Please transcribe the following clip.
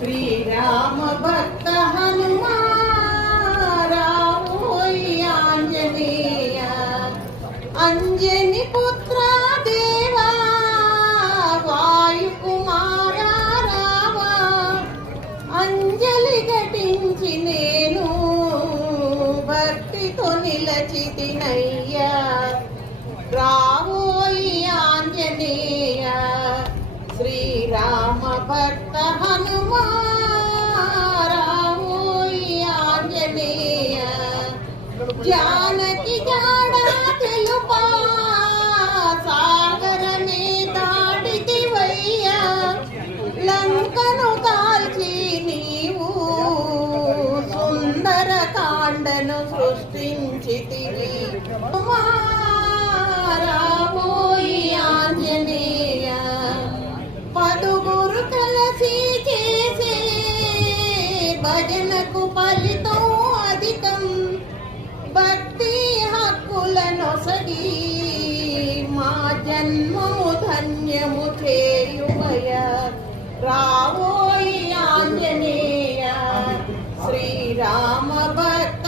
శ్రీరామ భక్త హనుమా రావోయి ఆంజనేయ అంజని పుత్ర దేవా వాయుకుమారా రావా అంజలి ఘటించి నేను భక్తితో నిలచితినయ్యా రావోయి ఆంజనేయ శ్రీరామ భక్త హనుమా రావోయి ఆంజనేయ జానకి జాడా తెలుపా సాగరమే దాటితివయ్యా లంకను కాల్చి నీవు సుందర కాండను సృష్టించితివి రావోయి ఆంజనేయ పదుగురు కలసి చేసే భజనకు ఫలితం అధికం భక్తి హక్కులనొసగి మా జన్మము ధన్యము చేయుమయ రావోయి ఆంజనేయ శ్రీరామ భక్త